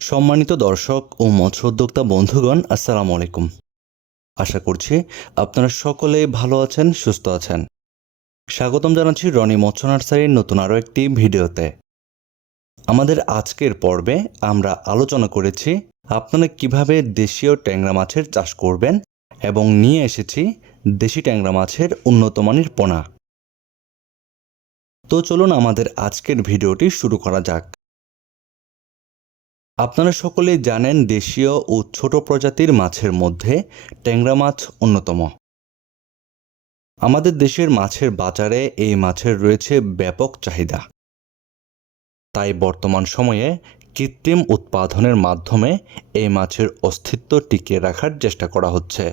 সম্মানিত দর্শক ও মৎস্য উদ্যোক্তা বন্ধুগণ, আসসালামু আলাইকুম। আশা করছি আপনারা সকলেই ভালো আছেন, সুস্থ আছেন। স্বাগতম জানাচ্ছি রনি মৎস্য নার্সারির নতুন আরও একটি ভিডিওতে। আমাদের আজকের পর্বে আমরা আলোচনা করেছি আপনারা কিভাবে দেশীয় ট্যাংরা মাছের চাষ করবেন এবং নিয়ে এসেছি দেশি ট্যাংরা মাছের উন্নত মানের পোনা। তো চলুন আমাদের আজকের ভিডিওটি শুরু করা যাক। আপনারা সকলেই জানেন দেশীয় ও ছোট প্রজাতির মাছের মধ্যে ট্যাংরা মাছ অন্যতম। আমাদের দেশের মাছের বাজারে এই মাছের রয়েছে ব্যাপক চাহিদা। তাই বর্তমান সময়ে কৃত্রিম উৎপাদনের মাধ্যমে এই মাছের অস্তিত্ব টিকিয়ে রাখার চেষ্টা করা হচ্ছে।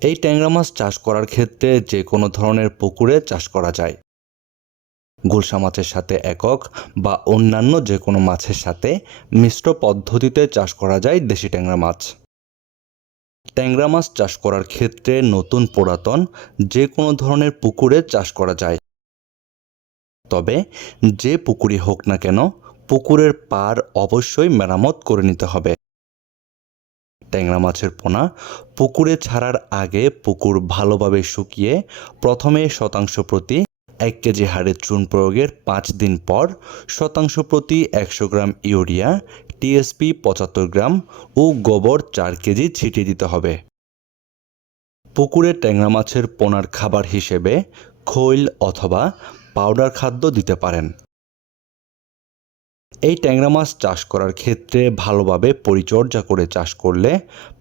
এই ট্যাংরা মাছ চাষ করার ক্ষেত্রে যে কোনো ধরনের পুকুরে চাষ করা যায়। গুলশা মাছের সাথে একক বা অন্যান্য যে কোনো মাছের সাথে মিশ্র পদ্ধতিতে চাষ করা যায় দেশি ট্যাংরা মাছ। ট্যাংরা মাছ চাষ করার ক্ষেত্রে নতুন পুরাতন যে কোনো ধরনের পুকুরে চাষ করা যায়। তবে যে পুকুরই হোক না কেন, পুকুরের পাড় অবশ্যই মেরামত করে নিতে হবে। ট্যাংরা মাছের পোনা পুকুরে ছাড়ার আগে পুকুর ভালোভাবে শুকিয়ে প্রথমে শতাংশ প্রতি 1 কেজি হারে চুন প্রয়োগের 5 দিন পর শতাংশ প্রতি 100 গ্রাম ইউরিয়া, টিএসপি 75 গ্রাম ও গোবর 4 কেজি ছিটিয়ে দিতে হবে। পুকুরে ট্যাংরা মাছের পোনার খাবার হিসেবে খৈল অথবা পাউডার খাদ্য দিতে পারেন। এই ট্যাংরা মাছ চাষ করার ক্ষেত্রে ভালোভাবে পরিচর্যা করে চাষ করলে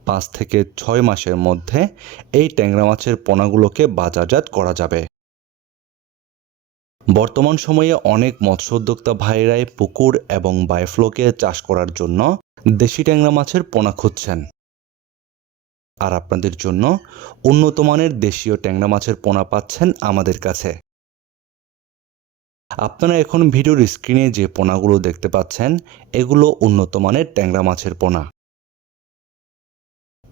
5 থেকে 6 মাসের মধ্যে এই ট্যাংরা মাছের পোনাগুলোকে বাজারজাত করা যাবে। বর্তমান সময়ে অনেক মৎস্য উদ্যোক্তা ভাইরাই পুকুর এবং বায়োফ্লোকে চাষ করার জন্য দেশি ট্যাংরা মাছের পোনা খুঁজছেন। আর আপনাদের জন্য উন্নত মানের দেশীয় ট্যাংরা মাছের পোনা পাচ্ছেন আমাদের কাছে। আপনারা এখন ভিডিওর স্ক্রিনে যে পোনাগুলো দেখতে পাচ্ছেন, এগুলো উন্নত মানের ট্যাংরা মাছের পোনা।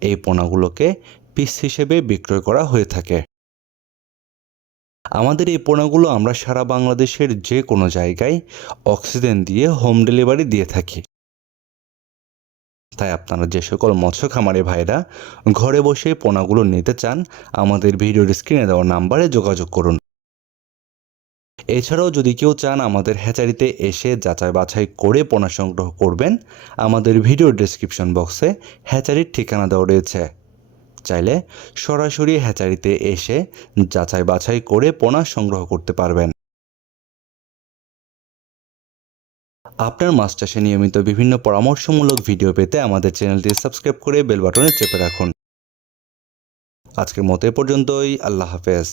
এই পোনাগুলোকে পিস হিসেবে বিক্রয় করা হয়ে থাকে। আমাদের এই পোনাগুলো আমরা সারা বাংলাদেশের যে কোনো জায়গায় অক্সিজেন দিয়ে হোম ডেলিভারি দিয়ে থাকি। তাই আপনারা যে সকল মৎস্য খামারি ভাইরা ঘরে বসে পোনাগুলো নিতে চান, আমাদের ভিডিওর স্ক্রিনে দেওয়া নাম্বারে যোগাযোগ করুন। এছাড়াও যদি কেউ চান আমাদের হ্যাচারিতে এসে যাচাই বাছাই করে পোনা সংগ্রহ করবেন, আমাদের ভিডিওর ডেসক্রিপশন বক্সে হ্যাচারির ঠিকানা দেওয়া রয়েছে। চাইলে সরাসরি হ্যাচারিতে এসে যাচাই বাছাই করে পোনা সংগ্রহ করতে পারবেন। আপনার মাছ চাষে নিয়মিত বিভিন্ন পরামর্শমূলক ভিডিও পেতে আমাদের চ্যানেলটি সাবস্ক্রাইব করে বেল বাটনে চেপে রাখুন। আজকের মতো এ পর্যন্তই। আল্লাহ হাফেজ।